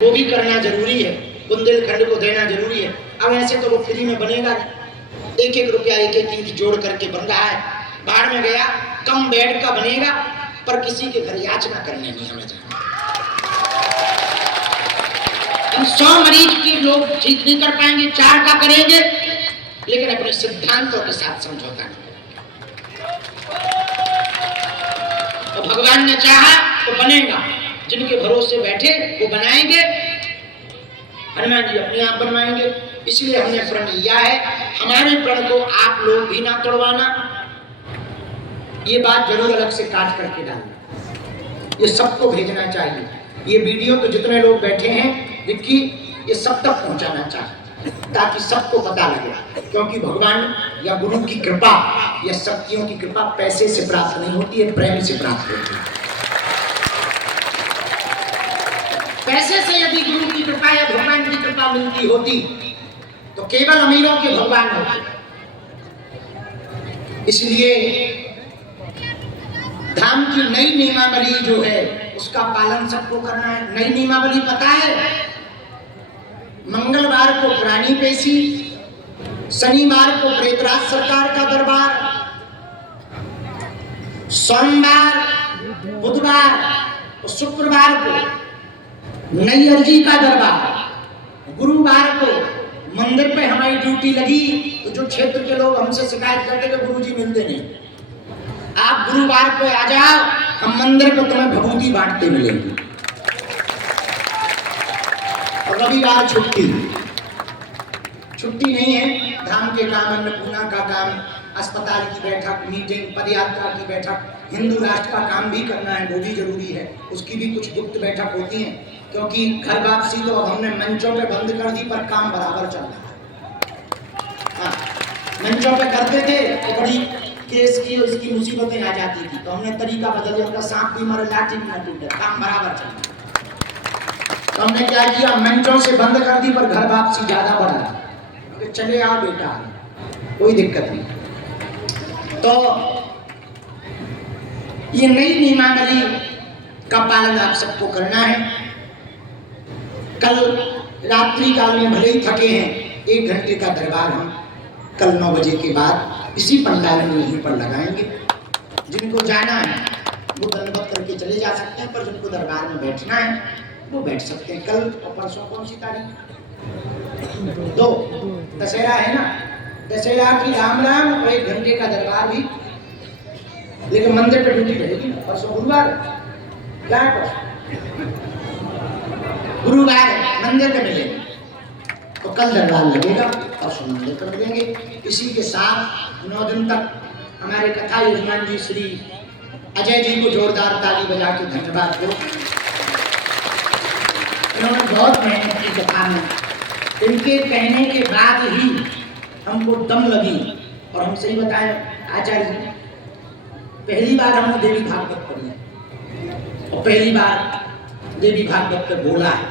वो भी करना जरूरी है, बुंदेलखंड को देना जरूरी है। अब ऐसे तो वो फ्री में बनेगा नहीं, एक एक रुपया एक एक इंच जोड़ करके बन रहा है। बाढ़ में गया, कम बेड का बनेगा, पर किसी के घर याचना करने नहीं हमें जाना। हम 100 मरीज की लोग ठीक नहीं कर पाएंगे, 4 का करेंगे, लेकिन अपने सिद्धांतों के साथ समझौता नहीं करेंगे। तो भगवान ने चाहा तो बनेगा, जिनके भरोसे बैठे वो बनाएंगे। हनुमान जी अपने आप बनवाएंगे, इसलिए हमने प्रण लिया है। हमारे प्रण को आप लोग भी ना तोड़वाना, ये बात जरूर अलग से काट करके डालना, ये सबको भेजना चाहिए। ये वीडियो तो जितने लोग बैठे हैं विक्की, ये सब तक पहुंचाना चाहिए ताकि सबको पता लगे, क्योंकि भगवान या गुरु की कृपा या शक्तियों की कृपा पैसे से प्राप्त नहीं होती है, प्रेम से प्राप्त होती है। पैसे से यदि गुरु की कृपा या भगवान की कृपा मिलती होती तो केवल अमीरों के भगवान होते। इसलिए धाम की नई नियमावली जो है उसका पालन सबको करना है। नई नियमावली पता है, मंगलवार को पुरानी पेशी, शनिवार को प्रेतराज सरकार का दरबार, सोमवार, बुधवार और शुक्रवार को नई अर्जी का दरबार, गुरुवार को मंदिर पे हमारी ड्यूटी लगी। तो जो क्षेत्र के लोग हमसे शिकायत करते कि गुरुजी मिलते नहीं, आप गुरुवार को आ जाओ, हम मंदिर को तुम्हें भभूति बांटते मिलेंगे। और रविवार छुट्टी नहीं है, धाम के काम, अन्नपूर्णा का काम, अस्पताल की बैठक, मीटिंग, पदयात्रा की बैठक, हिंदू राष्ट्र का काम भी करना है, वो भी जरूरी है। उसकी भी कुछ गुप्त बैठक होती है, क्योंकि घर वापसी तो अब हमने मंचों पे बंद कर दी, पर काम बराबर चल रहा है। हाँ, मंचों पे करते थे तो बड़ी केस की उसकी मुसीबतें आ जाती थी, तो हमने तरीका बदल दिया, उनका सांप भी मरे, लाठी भी न टूटे, काम बराबर चल रहा। तो हमने क्या किया, मंचों से बंद कर दी, पर घर वापसी ज्यादा बढ़ा। चले आओ बेटा, कोई दिक्कत नहीं। तो ये नई नियमावली का पालन आप सबको करना है। कल रात्रि काल में भले ही थके हैं, 1 घंटे का दरबार हम कल 9 बजे के बाद इसी पंडाल में यहीं पर लगाएंगे। जिनको जाना है वो दंडवत करके चले जा सकते हैं, पर जिनको दरबार में बैठना है वो बैठ सकते हैं। कल और परसों कौन सी तारीख? 2 दशहरा है ना, दशहरा की राम राम और 1 घंटे का दरबार भी, लेकिन मंदिर पे ड्यूटी रहेगी ना। परसों गुरुवार, क्या है परसों? गुरुवार है, मंदिर पे मिलेंगे, तो कल दरबार लगेगा, परसों मंदिर पे मिलेंगे। इसी के साथ 9 दिन तक हमारे कथा यजमान जी श्री अजय जी को जोरदार ताली बजा के धन्यवाद दो। इन्होंने बहुत मेहनत की कथा में, इनके कहने के बाद ही हमको दम लगी। और हम सही बताएं आचार्य, पहली बार हमने देवी भागवत पढ़ी है और पहली बार देवी भागवत पे बोला है,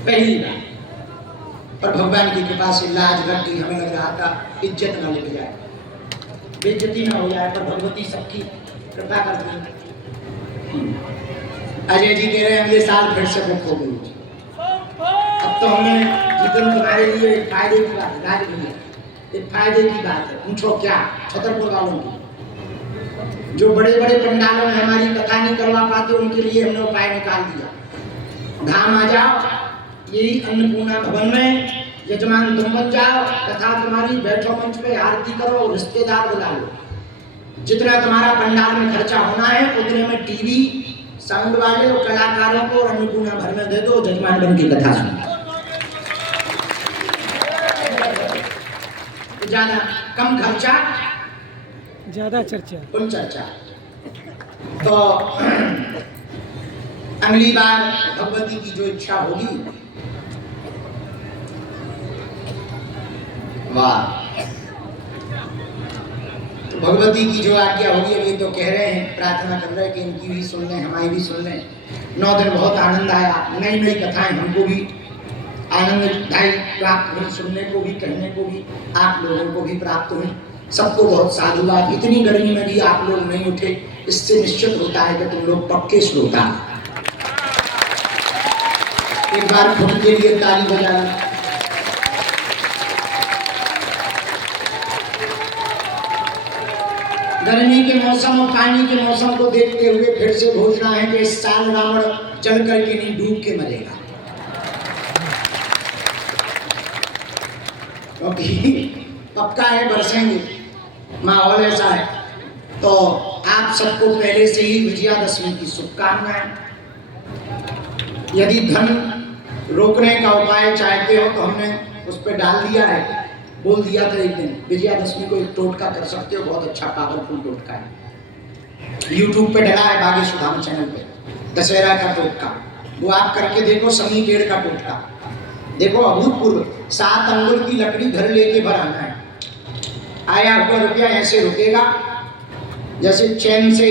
पहली बार। और भगवान की कृपा से लाज रखी, हमें लग रहा था इज्जत ना लग जाए, बेइज्जती ना हो जाए, पर भगवती सबकी कृपा करती है। अजय जी कह रहे हैं अगले साल फिर से बुक हो गई। अब तो हमने जितने तुम्हारे लिए एक फायदे की बात है, राज नहीं है, एक फायदे की बात है। पूछो क्या? छतरपुर वालों की, जो बड़े बड़े पंडालों में हमारी कथा नहीं करवा पाते, उनके लिए हमने उपाय निकाल दिया। धाम आ जाओ, यही अन्नपूर्णा भवन में यजमान तुम बन जाओ, कथा तुम्हारी, बैठो मंच पे, आरती करो, रिश्तेदार बुला लो। जितना तुम्हारा पंडाल में खर्चा होना है उतने में टीवी, साउंड वाले और कलाकारों को और अन्नपूर्णा भर में दे दो, यजमान बन की कथा सुनो। ज्यादा कम खर्चा, ज्यादा चर्चा, उन चर्चा। तो अगली बार भगवती की जो इच्छा होगी, वाह, तो भगवती की जो आज्ञा होगी, अभी तो कह रहे हैं, प्रार्थना कर रहे हैं कि इनकी भी सुन लें, हमारी भी सुन लें। 9 दिन बहुत आनंद आया, नई नई कथाएं हमको भी आनंददायी प्राप्त हुई, सुनने को भी, कहने को भी, आप लोगों को भी प्राप्त हुई। सबको बहुत साधुवाद। इतनी गर्मी में भी आप लोग नहीं उठे, इससे निश्चित होता है कि तुम लोग पक्के श्रोता। एक बार खुद के लिए ताली बजाना। गर्मी के मौसम और पानी के मौसम को देखते हुए फिर से घोषणा है कि इस साल रावण चढ़ करके नहीं डूब के मरेगा, क्योंकि पक्का है बरसेंगे, माहौल ऐसा है। तो आप सबको पहले से ही विजयादशमी की शुभकामनाएं। यदि धन रोकने का उपाय चाहते हो तो हमने उस पर डाल दिया है, बोल दिया था एक दिन, विजयादशमी को एक टोटका कर सकते हो, बहुत अच्छा पावरफुल टोटका है, यूट्यूब पे डला है बागी सुधाम चैनल पे, दशहरा का टोटका, वो आप करके देखो। समी पेड़ का टोटका देखो, अभूतपूर्व। 7 अंगुल की लकड़ी घर लेके भर आना है, आया हुआ रुपया ऐसे रुकेगा जैसे चैन से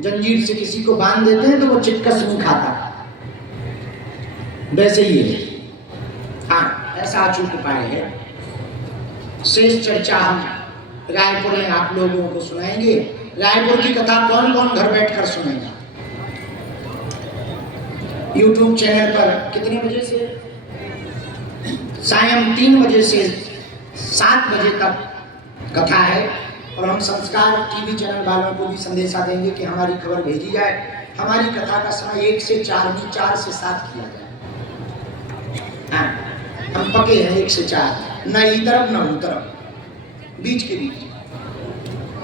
जंजीर से किसी को बांध देते हैं तो वो चिटकस नहीं खाता, वैसे ही है। हाँ, ऐसा अचूक उपाय है। शेष चर्चा हम रायपुर में आप लोगों को सुनाएंगे। रायपुर की कथा कौन कौन घर बैठकर सुनेगा? यूट्यूब चैनल पर कितने बजे से? सायं 3 बजे से 7 बजे तक कथा है। और हम संस्कार टीवी चैनल वालों को भी संदेशा देंगे कि हमारी खबर भेजी जाए। हमारी कथा का समय 1 से 4 नहीं, 4 से 7 किया जाए। हाँ, हम पके हैं 1 से 4, न ई तरफ न उन तरफ, बीच के बीच।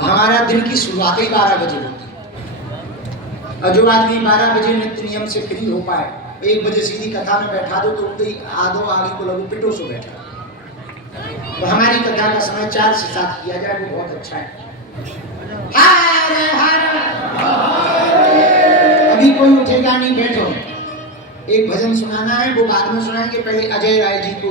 हमारा दिन की शुरुआत ही 12 बजे होती है, और जो आदमी 12 बजे नित्य नियम से फ्री हो पाए, 1 बजे सीधी कथा में बैठा दो तो उनके आधो आगे को लगो पिटो से बैठा। तो हमारी कथा का समय 4 से 7 किया जाए, वो बहुत अच्छा है। हर हर अभी कोई उठेगा नहीं, बैठो। एक भजन सुनाना है, वो बाद में सुनाएंगे, पहले अजय राय जी को